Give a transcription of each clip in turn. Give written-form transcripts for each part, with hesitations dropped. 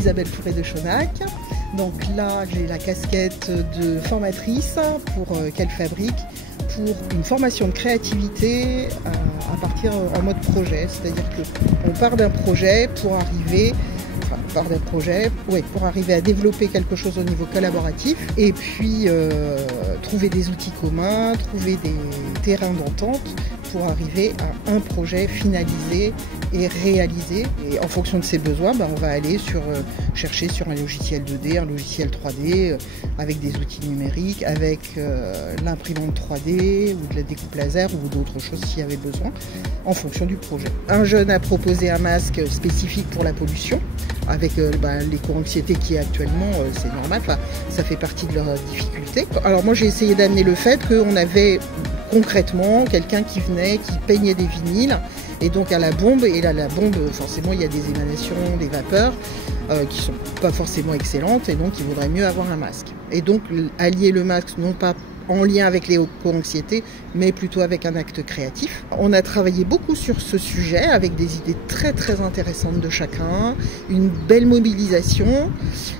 Isabelle Fourré de Chonac. Donc là, j'ai la casquette de formatrice pour qu'elle fabrique pour une formation de créativité à partir en mode projet. C'est-à-dire qu'on part d'un projet pour arriver pour arriver à développer quelque chose au niveau collaboratif et puis trouver des outils communs, trouver des terrains d'entente pour arriver à un projet finalisé et réalisé. Et en fonction de ses besoins, on va aller chercher sur un logiciel 2D, un logiciel 3D, avec des outils numériques, avec l'imprimante 3D ou de la découpe laser ou d'autres choses s'il y avait besoin, en fonction du projet. Un jeune a proposé un masque spécifique pour la pollution, avec l'éco-anxiété qui est actuellement, c'est normal, ça fait partie de leurs difficultés. Alors moi j'ai essayé d'amener le fait qu'on avait concrètement quelqu'un qui venait, qui peignait des vinyles, et donc à la bombe, et là la bombe forcément il y a des émanations, des vapeurs qui sont pas forcément excellentes, et donc il vaudrait mieux avoir un masque. Et donc allier le masque non pas en lien avec l'éco-anxiété, mais plutôt avec un acte créatif. On a travaillé beaucoup sur ce sujet avec des idées très très intéressantes de chacun, une belle mobilisation,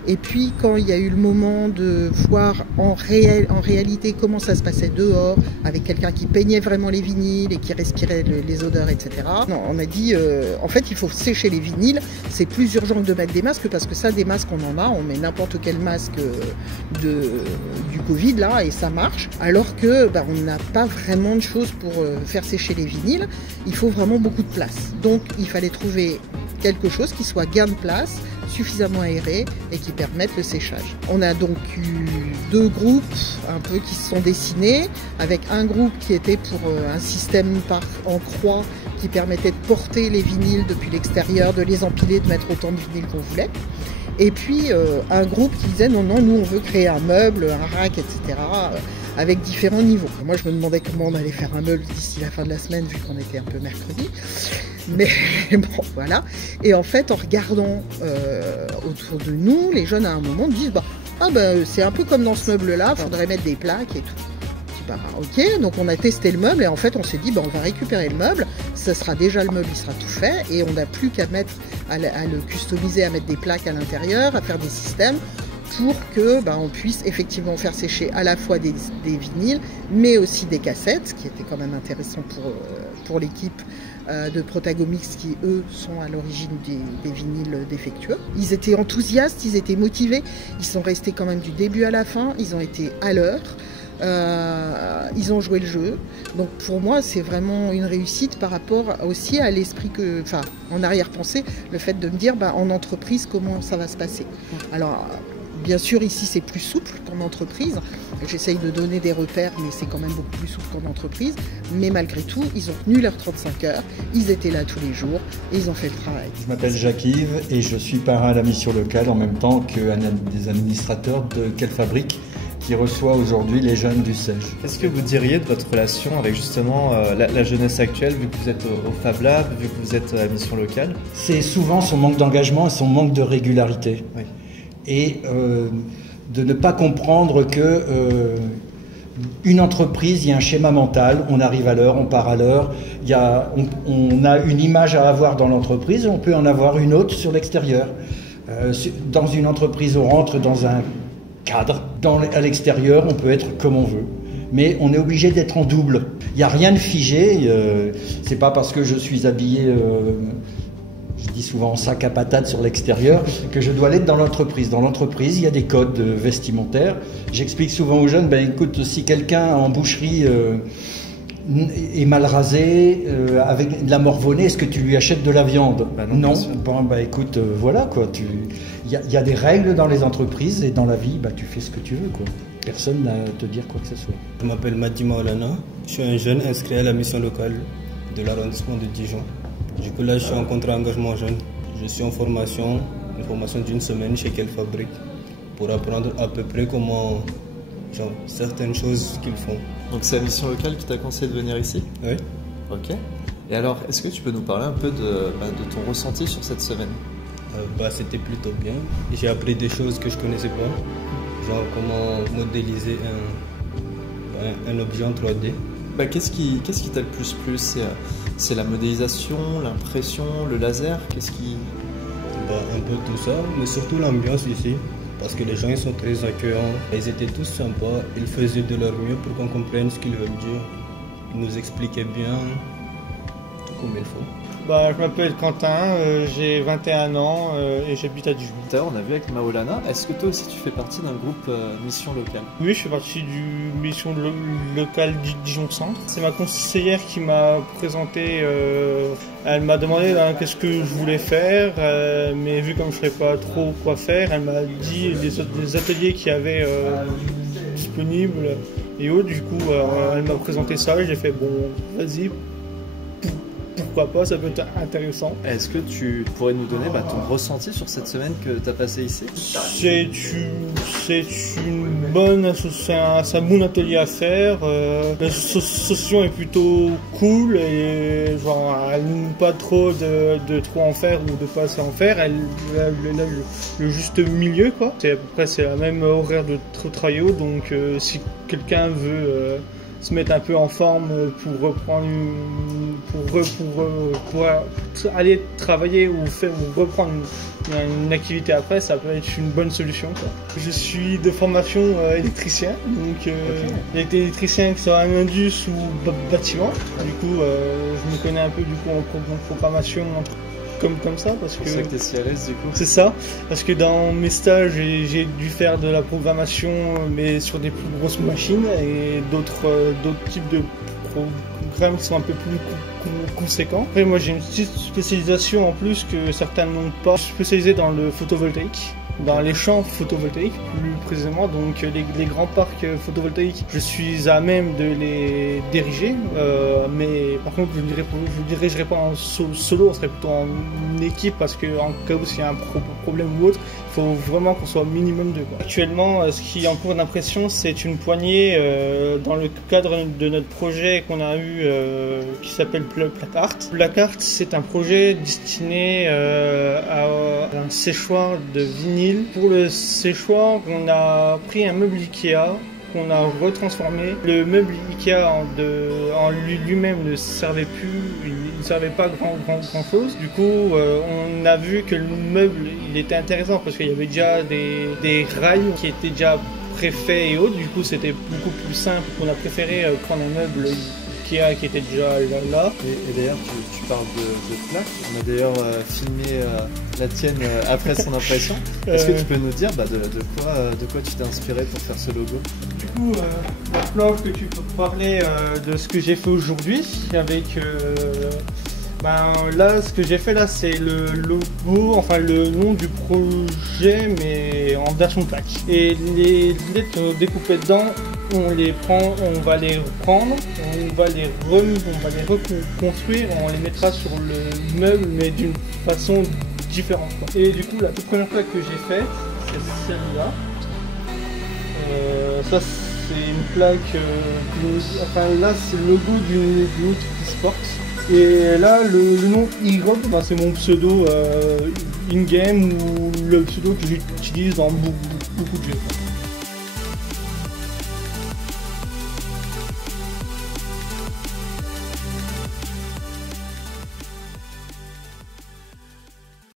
et puis quand il y a eu le moment de voir en réalité comment ça se passait dehors, avec quelqu'un qui peignait vraiment les vinyles et qui respirait les odeurs, etc. Non, on a dit, en fait il faut sécher les vinyles, c'est plus urgent que de mettre des masques, parce que ça, des masques on en a, on met n'importe quel masque du Covid là, et ça marche. Alors que on n'a pas vraiment de choses pour faire sécher les vinyles, il faut vraiment beaucoup de place. Donc il fallait trouver quelque chose qui soit gain de place, suffisamment aéré et qui permette le séchage. On a donc eu deux groupes un peu qui se sont dessinés, avec un groupe qui était pour un système en croix qui permettait de porter les vinyles depuis l'extérieur, de les empiler, de mettre autant de vinyles qu'on voulait. Et puis un groupe qui disait non, nous on veut créer un meuble, un rack, etc. Avec différents niveaux. Moi je me demandais comment on allait faire un meuble d'ici la fin de la semaine, vu qu'on était un peu mercredi. Mais bon, voilà. Et en fait, en regardant autour de nous, les jeunes à un moment disent c'est un peu comme dans ce meuble-là, il faudrait mettre des plaques et tout. Ok, donc on a testé le meuble et en fait on s'est dit on va récupérer le meuble, ça sera déjà le meuble, il sera tout fait et on n'a plus qu'à le customiser, à mettre des plaques à l'intérieur, à faire des systèmes pour que on puisse effectivement faire sécher à la fois des vinyles mais aussi des cassettes, ce qui était quand même intéressant pour l'équipe de Protagonix qui eux sont à l'origine des vinyles défectueux. Ils étaient enthousiastes, ils étaient motivés, ils sont restés quand même du début à la fin, ils ont été à l'heure. Ils ont joué le jeu, donc pour moi c'est vraiment une réussite par rapport aussi à l'esprit en arrière-pensée, le fait de me dire en entreprise comment ça va se passer. Alors bien sûr ici c'est plus souple qu'en entreprise, j'essaye de donner des repères mais c'est quand même beaucoup plus souple qu'en entreprise, mais malgré tout ils ont tenu leurs 35 heures, ils étaient là tous les jours et ils ont fait le travail. Je m'appelle Jacques-Yves et je suis parrain à la mission locale en même temps qu'un des administrateurs de Quelle Fabrique qui reçoit aujourd'hui les jeunes du SEJ. Qu'est-ce que vous diriez de votre relation avec justement la jeunesse actuelle, vu que vous êtes au Fab Lab, vu que vous êtes à la mission locale? C'est souvent son manque d'engagement et son manque de régularité. Oui. Et de ne pas comprendre que une entreprise, il y a un schéma mental, on arrive à l'heure, on part à l'heure, on a une image à avoir dans l'entreprise, on peut en avoir une autre sur l'extérieur. Dans une entreprise, on rentre dans un cadre. À l'extérieur, on peut être comme on veut. Mais on est obligé d'être en double. Il n'y a rien de figé. C'est pas parce que je suis habillé, je dis souvent en sac à patates sur l'extérieur, que je dois l'être dans l'entreprise. Dans l'entreprise, il y a des codes vestimentaires. J'explique souvent aux jeunes, écoute, si quelqu'un en boucherie est mal rasé, avec de la morvonnée, est-ce que tu lui achètes de la viande? Non. Écoute, voilà quoi. Il y a des règles dans les entreprises et dans la vie, tu fais ce que tu veux quoi. Personne n'a à te dire quoi que ce soit. Je m'appelle Madi Maolana, je suis un jeune inscrit à la mission locale de l'arrondissement de Dijon. Du coup là je suis en contrat engagement jeune. Je suis en formation, une formation d'une semaine chez Quelle Fabrique pour apprendre à peu près comment, certaines choses qu'ils font. Donc c'est la mission locale qui t'a conseillé de venir ici? Oui. Ok. Et alors, est-ce que tu peux nous parler un peu de ton ressenti sur cette semaine? C'était plutôt bien. J'ai appris des choses que je ne connaissais pas, genre comment modéliser un objet en 3D. Qu'est-ce qui t'a le plus plu? C'est la modélisation, l'impression, le laser? Qu'est-ce qui... Un peu tout ça, mais surtout l'ambiance ici. Parce que les gens ils sont très accueillants, ils étaient tous sympas, ils faisaient de leur mieux pour qu'on comprenne ce qu'ils veulent dire. Ils nous expliquaient bien, tout comme il faut. Je m'appelle Quentin, j'ai 21 ans et j'habite à Dijon. Tout à l'heure, on a vu avec Maolana. Est-ce que toi aussi tu fais partie d'un groupe mission locale? Oui, je fais partie du mission locale Dijon Centre. C'est ma conseillère qui m'a présenté. Elle m'a demandé qu'est-ce que je voulais faire, mais vu comme je ne savais pas trop quoi faire, elle m'a dit les ateliers qu'il y avait disponibles et autres. Du coup, elle m'a présenté ça. J'ai fait bon, vas-y. Pourquoi pas, ça peut être intéressant. Est-ce que tu pourrais nous donner ton ressenti sur cette semaine que tu as passée ici? C'est un bon atelier à faire. L'association est plutôt cool et elle n'aime pas trop de trop en faire ou de pas assez en faire. Elle a le juste milieu quoi. À peu près c'est la même horaire de travail, donc si quelqu'un veut se mettre un peu en forme pour reprendre pour aller travailler ou reprendre une activité après, ça peut être une bonne solution quoi. Je suis de formation électricien, donc électricien que ce soit un indus ou bâtiment. Du coup je me connais un peu en programmation comme ça parce que c'est ça que t'es si à l'aise du coup. C'est ça, parce que dans mes stages j'ai dû faire de la programmation mais sur des plus grosses machines et d'autres types de programmes qui sont un peu plus conséquents. Après moi j'ai une petite spécialisation en plus que certains n'ont pas. Je suis spécialisé dans le photovoltaïque, dans les champs photovoltaïques plus précisément, donc les grands parcs photovoltaïques, je suis à même de les diriger, mais par contre je ne dirigerai pas en solo, on serait plutôt en équipe parce qu'en cas où s'il y a un problème ou autre, il faut vraiment qu'on soit minimum deux quoi. Actuellement, ce qui est en cours d'impression, c'est une poignée dans le cadre de notre projet qu'on a eu qui s'appelle Placart. Placart, c'est un projet destiné à un séchoir de vinyle. Pour le séchoir, on a pris un meuble Ikea qu'on a retransformé. Le meuble Ikea en lui-même ne servait plus, il ne servait pas grand chose. Du coup, on a vu que le meuble, il était intéressant parce qu'il y avait déjà des rails qui étaient déjà préfaits et autres. Du coup, c'était beaucoup plus simple. On a préféré prendre un meuble Ikea qui était déjà là. Et d'ailleurs, tu parles de plaques. On a d'ailleurs filmé la tienne après son impression. Est-ce que tu peux nous dire de quoi tu t'es inspiré pour faire ce logo? Du coup, la plaque que tu peux parler de ce que j'ai fait aujourd'hui avec... là, ce que j'ai fait là, c'est le logo, enfin le nom du projet, mais en version plaque. Et les lettres découpées dedans, on va les reprendre, on va les reconstruire, on les mettra sur le meuble, mais d'une façon différente quoi. Et du coup, la toute première plaque que j'ai faite, c'est celle-là. Ça, c'est une plaque. Là, c'est le logo du autre Sport. Et là, le nom Y, c'est mon pseudo in-game ou le pseudo que j'utilise dans beaucoup de jeux.